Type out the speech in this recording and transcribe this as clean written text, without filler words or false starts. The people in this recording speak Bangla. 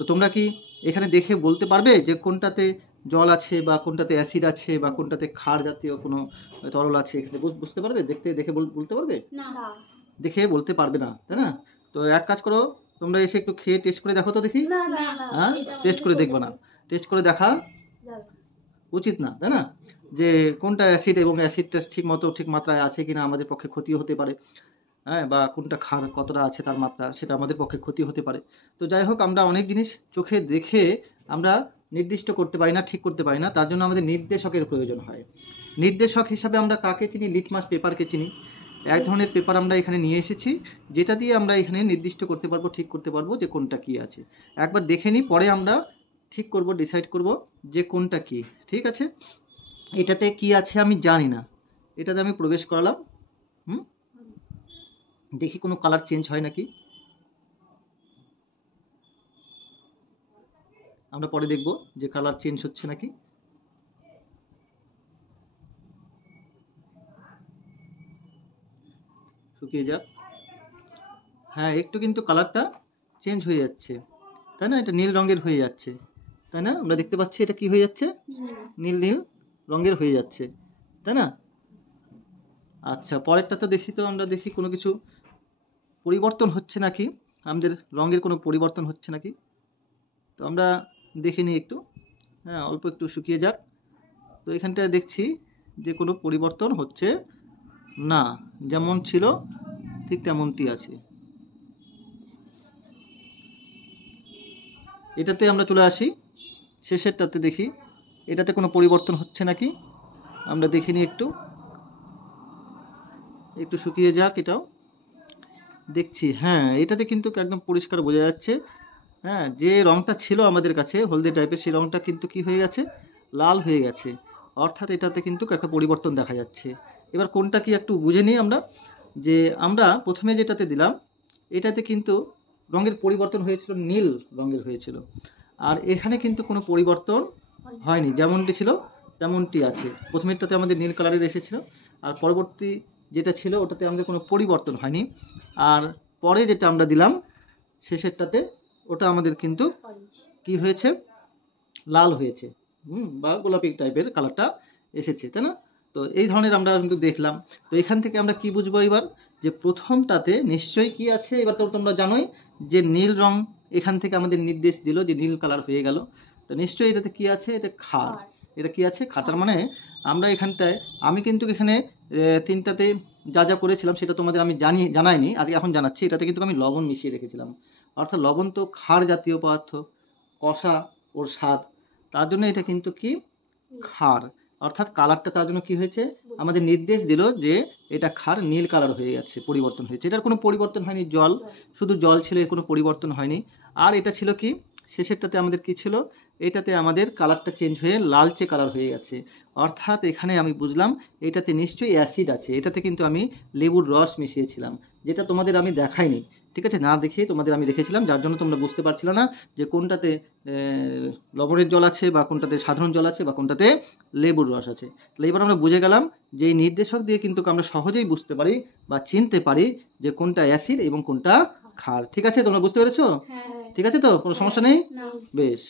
তো তোমরা কি এখানে দেখে বলতে পারবে যে কোনটাতে জল আছে বা কোনটাতে অ্যাসিড আছে বা কোনটাতে ক্ষার জাতীয় কোনো তরল আছে, এখানে বুঝতে পারবে? দেখে বলতে পারবে? না, দেখে বলতে পারবে না, তাই না? তো এক কাজ করো, তোমরা এসে একটু খেয়ে টেস্ট করে দেখো তো দেখি। হ্যাঁ, টেস্ট করে দেখবো না, টেস্ট করে দেখা উচিত না, তাই না? যে কোনটা অ্যাসিড এবং অ্যাসিড টেস্ট ঠিক মাত্রায় আছে কিনা, আমাদের পক্ষে ক্ষতিও হতে পারে। হ্যাঁ, বা কোনটা ক্ষার কতটা আছে তার মাত্রা, সেটা আমাদের পক্ষে ক্ষতি হতে পারে। তো যাই হোক, আমরা অনেক জিনিস চোখে দেখে আমরা নির্দিষ্ট করতে পারি না, ঠিক করতে পারি না, তার জন্য আমাদের নির্দেশকের প্রয়োজন হয়। নির্দেশক হিসাবে আমরা কাকে চিনি? লিটমাস পেপারকে চিনি। এক ধরনের পেপার আমরা এখানে নিয়ে এসেছি, যেটা দিয়ে আমরা এখানে নির্দিষ্ট করতে পারবো, ঠিক করতে পারবো যে কোনটা কি আছে। একবার দেখে নিই, পরে আমরা ঠিক করব, ডিসাইড করব যে কোনটা কি। ঠিক আছে, এটাতে কি আছে আমি জানি না, এটাতে আমি প্রবেশ করালাম। দেখি কোনো কালার চেঞ্জ হয় নাকি, আমরা পরে দেখব যে কালার চেঞ্জ হচ্ছে নাকি। শুকিয়ে যাক। হ্যাঁ, একটু কিন্তু কালারটা চেঞ্জ হয়ে যাচ্ছে, তাই না? এটা নীল রঙের হয়ে যাচ্ছে, তাই না? আমরা দেখতে পাচ্ছি এটা কি হয়ে যাচ্ছে, নীল নীল রঙের হয়ে যাচ্ছে, তাই না? আচ্ছা, পরেরটা তো দেখি, তো আমরা দেখি কোনো কিছু পরিবর্তন হচ্ছে নাকি, আমাদের রঙের কোনো পরিবর্তন হচ্ছে নাকি। তো আমরা দেখে নিই একটু। হ্যাঁ, অল্প একটু শুকিয়ে যাক। তো এখানটায় দেখছি যে কোনো পরিবর্তন হচ্ছে না, যেমন ছিল ঠিক তেমনটি আছে। এটাতে আমরা চলে আসি, শেষেরটাতে দেখি এটাতে কোনো পরিবর্তন হচ্ছে নাকি, আমরা দেখে নিই একটু। একটু শুকিয়ে যাক, এটাও দেখছি। হ্যাঁ, এটাতে কিন্তু একদম পরিষ্কার বোঝা যাচ্ছে। হ্যাঁ, যে রঙটা ছিল আমাদের কাছে হলদে টাইপের, সেই রঙটা কিন্তু কি হয়ে গেছে, লাল হয়ে গেছে। অর্থাৎ এটাতে কিন্তু একটা পরিবর্তন দেখা যাচ্ছে। এবার কোনটা কি একটু বুঝে নিই আমরা, যে আমরা প্রথমে যেটাতে দিলাম এটাতে কিন্তু রঙের পরিবর্তন হয়েছিল, নীল রঙের হয়েছিল। আর এখানে কিন্তু কোনো পরিবর্তন হয়নি, যেমনটি ছিল তেমনটি আছে। প্রথমেরটাতে আমাদের নীল কালারের এসেছিল, আর পরবর্তী যেটা ছিল ওটাতে আমাদের কোনো পরিবর্তন হয়নি। আর পরে যেটা আমরা দিলাম শেষেরটাতে, ওটা আমাদের কিন্তু কি হয়েছে, লাল হয়েছে, বা গোলাপি টাইপের কালারটা এসেছে, তাই না? তো এই ধরনের আমরা কিন্তু দেখলাম। তো এখান থেকে আমরা কি বুঝবো এবার, যে প্রথমটাতে নিশ্চয়ই কি আছে। এবার তো তোমরা জানোই যে নীল রং এখান থেকে আমাদের নির্দেশ দিল যে নীল কালার হয়ে গেল। তো নিশ্চয়ই এটাতে কি আছে, এটা ক্ষার। এটা কি আছে, খাটার। মানে আমরা এখানটায়, আমি কিন্তু এখানে তিনটাতে যা যা করেছিলাম সেটা তোমাদের আমি জানাইনি, আজকে এখন জানাচ্ছি। এটাতে কিন্তু আমি লবণ মিশিয়ে রেখেছিলাম, অর্থাৎ লবণ তো ক্ষার জাতীয় পদার্থ, কষা ওর স্বাদ, তার জন্য এটা কিন্তু কি, ক্ষার। অর্থাৎ কালারটা তার জন্য কি হয়েছে, আমাদের নির্দেশ দিল যে এটা ক্ষার, নীল কালার হয়ে গেছে, পরিবর্তন হয়েছে। এটার কোনো পরিবর্তন হয়নি, জল, শুধু জল ছিল, এর কোনো পরিবর্তন হয়নি। আর এটা ছিল কি, শেষেরটাতে আমাদের কি ছিল, এটাতে আমাদের কালারটা চেঞ্জ হয়ে লালচে কালার হয়ে গেছে। অর্থাৎ এখানে আমি বুঝলাম এটাতে নিশ্চয়ই অ্যাসিড আছে। এটাতে কিন্তু আমি লেবুর রস মিশিয়েছিলাম, যেটা তোমাদের আমি দেখাইনি। ঠিক আছে, না দেখিয়ে তোমাদের আমি রেখেছিলাম, যার জন্য তোমরা বুঝতে পারছিল না যে কোনটাতে লবণের জল আছে বা কোনটাতে সাধারণ জল আছে বা কোনটাতে লেবুর রস আছে। তাহলে এবার আমরা বুঝে গেলাম যে এই নির্দেশক দিয়ে কিন্তু আমরা সহজেই বুঝতে পারি বা চিনতে পারি যে কোনটা অ্যাসিড এবং কোনটা ক্ষার। ঠিক আছে, তোমরা বুঝতে পেরেছো? ঠিক আছে, তো কোনো সমস্যা নেই? বেশ।